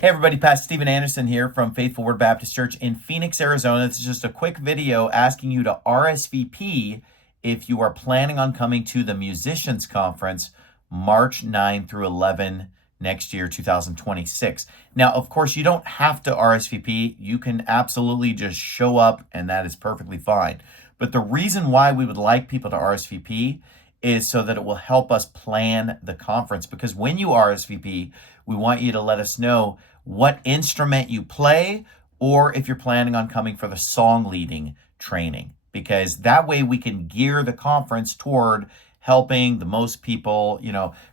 Hey everybody, Pastor Stephen Anderson here from Faithful Word Baptist Church in Phoenix, Arizona. This is just a quick video asking you to RSVP if you are planning on coming to the Musicians Conference March 9 through 11 next year, 2026. Now, of course, you don't have to RSVP. You can absolutely just show up and that is perfectly fine. But the reason why we would like people to RSVP is so that it will help us plan the conference. Because when you RSVP, we want you to let us know what instrument you play, or if you're planning on coming for the song leading training, because that way we can gear the conference toward helping the most people.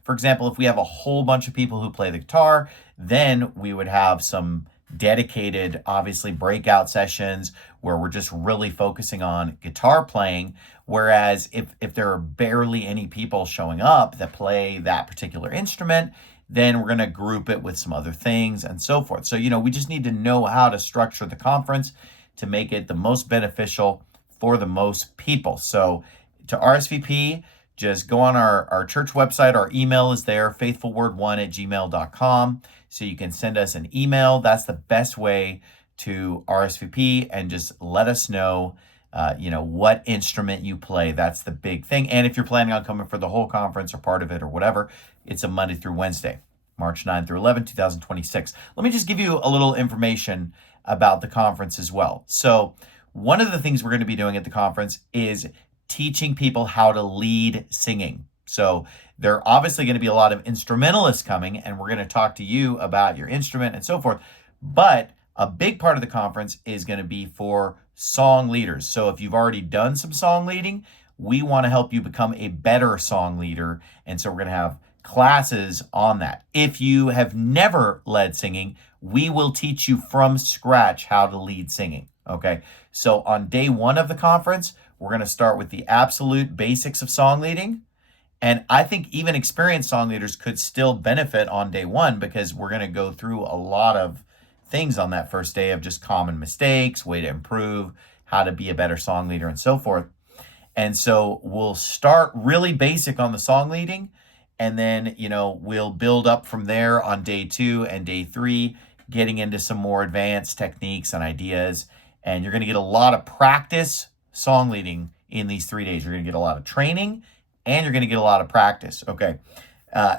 For example, if we have a whole bunch of people who play the guitar, then we would have some dedicated, obviously, breakout sessions where we're just really focusing on guitar playing. Whereas if there are barely any people showing up that play that particular instrument, then we're going to group it with some other things and so forth. So, we just need to know how to structure the conference to make it the most beneficial for the most people. So to RSVP, just go on our church website. Our email is there, faithfulword1@gmail.com. So you can send us an email. That's the best way to RSVP, and just let us know, what instrument you play. That's the big thing. And if you're planning on coming for the whole conference or part of it or whatever, it's a Monday through Wednesday, March 9 through 11, 2026. Let me just give you a little information about the conference as well. So one of the things we're going to be doing at the conference is teaching people how to lead singing. So there are obviously going to be a lot of instrumentalists coming, and we're going to talk to you about your instrument and so forth. But a big part of the conference is going to be for song leaders. So if you've already done some song leading, we want to help you become a better song leader. And so we're going to have classes on that. If you have never led singing, we will teach you from scratch how to lead singing. Okay. So on day one of the conference, we're going to start with the absolute basics of song leading. And I think even experienced song leaders could still benefit on day one, because we're going to go through a lot of things on that first day of just common mistakes, way to improve, how to be a better song leader, and so forth. And so we'll start really basic on the song leading, and then, we'll build up from there on day 2 and day 3, getting into some more advanced techniques and ideas. And you're going to get a lot of practice song leading in these 3 days. You're going to get a lot of training, and you're going to get a lot of practice. Okay.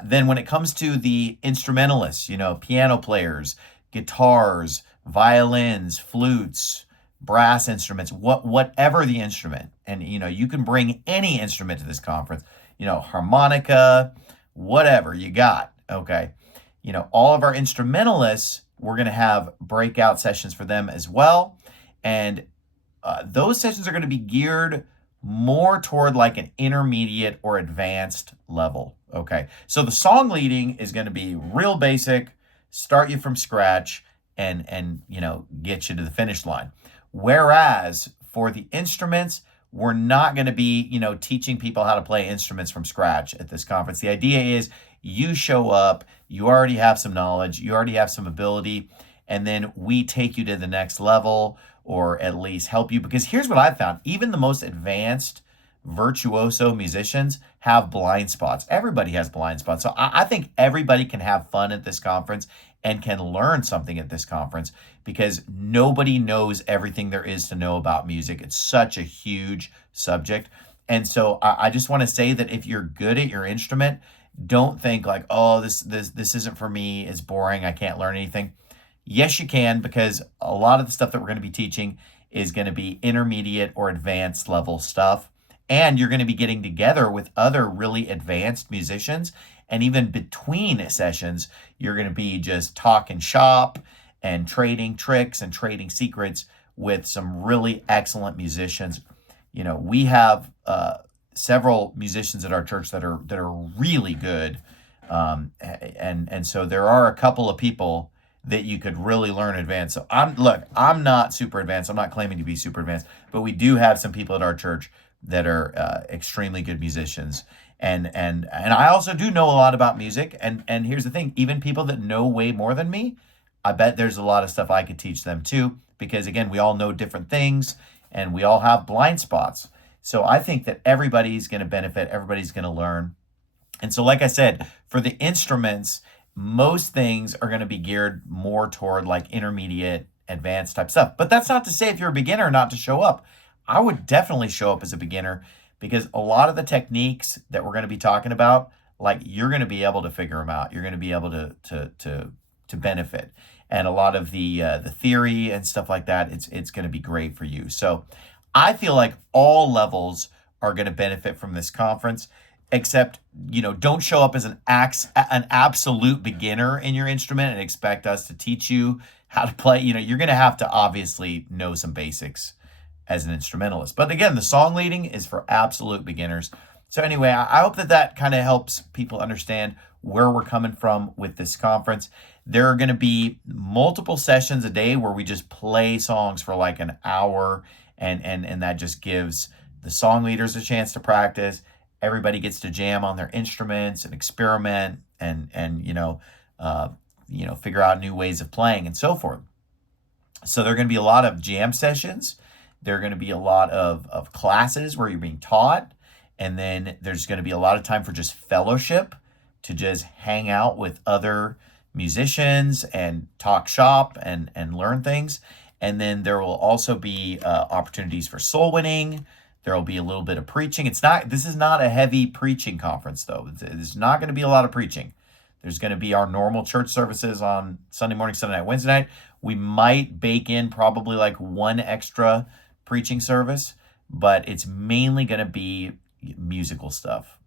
Then when it comes to the instrumentalists, piano players, guitars, violins, flutes, brass instruments, whatever the instrument. And, you can bring any instrument to this conference, harmonica, whatever you got. Okay. All of our instrumentalists, we're going to have breakout sessions for them as well. And those sessions are going to be geared more toward like an intermediate or advanced level. Okay. So the song leading is going to be real basic, start you from scratch, and get you to the finish line. Whereas for the instruments, we're not going to be, teaching people how to play instruments from scratch at this conference. The idea is you show up, you already have some knowledge, you already have some ability, and then we take you to the next level, or at least help you. Because here's what I've found: even the most advanced virtuoso musicians have blind spots. Everybody has blind spots. So I think everybody can have fun at this conference and can learn something at this conference, because nobody knows everything there is to know about music. It's such a huge subject. And so I just want to say that if you're good at your instrument, don't think like, oh, this isn't for me, it's boring, I can't learn anything. Yes, you can, because a lot of the stuff that we're going to be teaching is going to be intermediate or advanced level stuff. And you're going to be getting together with other really advanced musicians. And even between sessions, you're going to be just talking shop and trading tricks and trading secrets with some really excellent musicians. We have several musicians at our church that are really good. And so there are a couple of people that you could really learn advanced. So I'm not super advanced. I'm not claiming to be super advanced, but we do have some people at our church that are extremely good musicians. And I also do know a lot about music. And here's the thing: even people that know way more than me, I bet there's a lot of stuff I could teach them too, because again, we all know different things and we all have blind spots. So I think that everybody's going to benefit, everybody's going to learn. And so, like I said, for the instruments, most things are going to be geared more toward like intermediate, advanced type stuff. But that's not to say if you're a beginner not to show up. I would definitely show up as a beginner because a lot of the techniques that we're going to be talking about, like you're going to be able to figure them out. You're going to be able to benefit. And a lot of the theory and stuff like that, it's going to be great for you. So I feel like all levels are going to benefit from this conference, except, don't show up as an absolute beginner in your instrument and expect us to teach you how to play. You're going to have to obviously know some basics as an instrumentalist. But again, the song leading is for absolute beginners. So anyway, I hope that kind of helps people understand where we're coming from with this conference. There are going to be multiple sessions a day where we just play songs for like an hour, and that just gives the song leaders a chance to practice. Everybody gets to jam on their instruments and experiment and figure out new ways of playing and so forth. So there are going to be a lot of jam sessions. There are going to be a lot of classes where you're being taught. And then there's going to be a lot of time for just fellowship, to just hang out with other musicians and talk shop and learn things. And then there will also be opportunities for soul winning. There will be a little bit of preaching. This is not a heavy preaching conference, though. There's not going to be a lot of preaching. There's going to be our normal church services on Sunday morning, Sunday night, Wednesday night. We might bake in probably like one extra preaching service, but it's mainly going to be musical stuff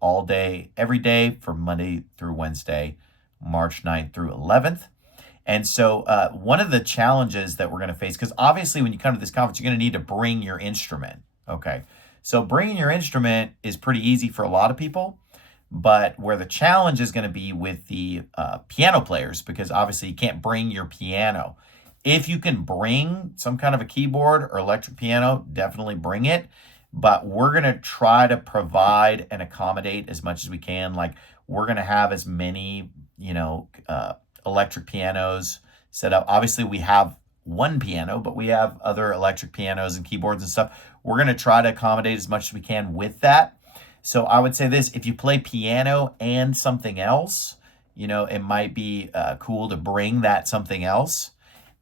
all day, every day from Monday through Wednesday, March 9th through 11th. And so one of the challenges that we're going to face, because obviously when you come to this conference, you're going to need to bring your instrument. Okay. So bringing your instrument is pretty easy for a lot of people, but where the challenge is going to be with the piano players, because obviously you can't bring your piano. If you can bring some kind of a keyboard or electric piano, definitely bring it. But we're going to try to provide and accommodate as much as we can. Like, we're going to have as many, electric pianos set up. Obviously, we have one piano, but we have other electric pianos and keyboards and stuff. We're going to try to accommodate as much as we can with that. So I would say this: if you play piano and something else, it might be cool to bring that something else.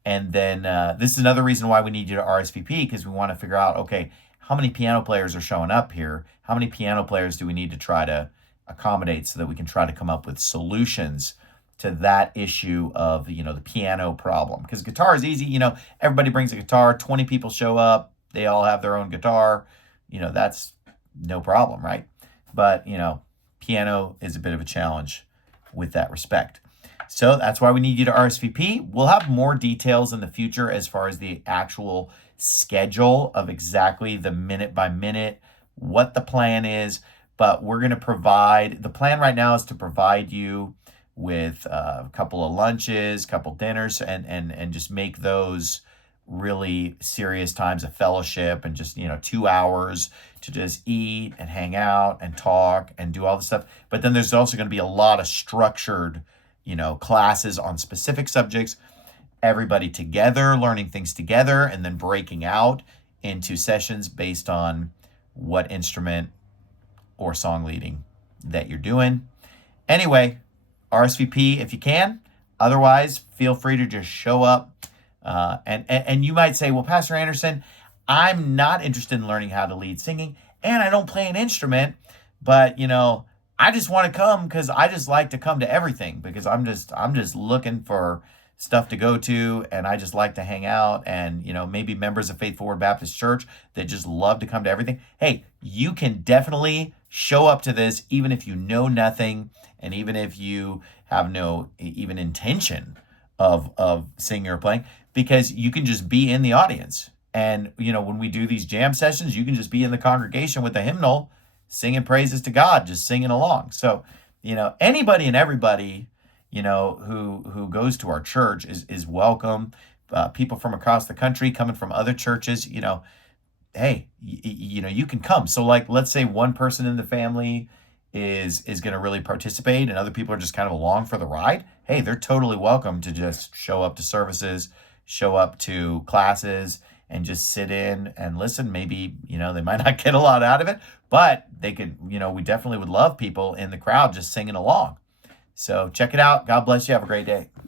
And then this is another reason why we need you to RSVP, because we want to figure out, okay, how many piano players are showing up here? How many piano players do we need to try to accommodate so that we can try to come up with solutions to that issue of, the piano problem? Because guitar is easy. Everybody brings a guitar, 20 people show up, they all have their own guitar. That's no problem, right? But, piano is a bit of a challenge with that respect. So that's why we need you to RSVP. We'll have more details in the future as far as the actual schedule of exactly the minute by minute, what the plan is. But we're going to provide, the plan right now is to provide you with a couple of lunches, couple dinners, and just make those really serious times of fellowship, and just 2 hours to just eat and hang out and talk and do all this stuff. But then there's also going to be a lot of structured classes on specific subjects, everybody together, learning things together, and then breaking out into sessions based on what instrument or song leading that you're doing. Anyway, RSVP if you can. Otherwise, feel free to just show up. And you might say, well, Pastor Anderson, I'm not interested in learning how to lead singing, and I don't play an instrument, but I just want to come because I just like to come to everything, because I'm just looking for stuff to go to, and I just like to hang out, and maybe members of Faith Forward Baptist Church that just love to come to everything. Hey, you can definitely show up to this even if you know nothing, and even if you have no even intention of singing or playing, because you can just be in the audience. And when we do these jam sessions, you can just be in the congregation with the hymnal, singing praises to God, just singing along. So, anybody and everybody, who goes to our church is welcome. People from across the country, coming from other churches, hey, you can come. So like, let's say one person in the family is going to really participate and other people are just kind of along for the ride. Hey, they're totally welcome to just show up to services, show up to classes, and just sit in and listen. Maybe, they might not get a lot out of it, but they could, we definitely would love people in the crowd just singing along. So check it out. God bless you. Have a great day.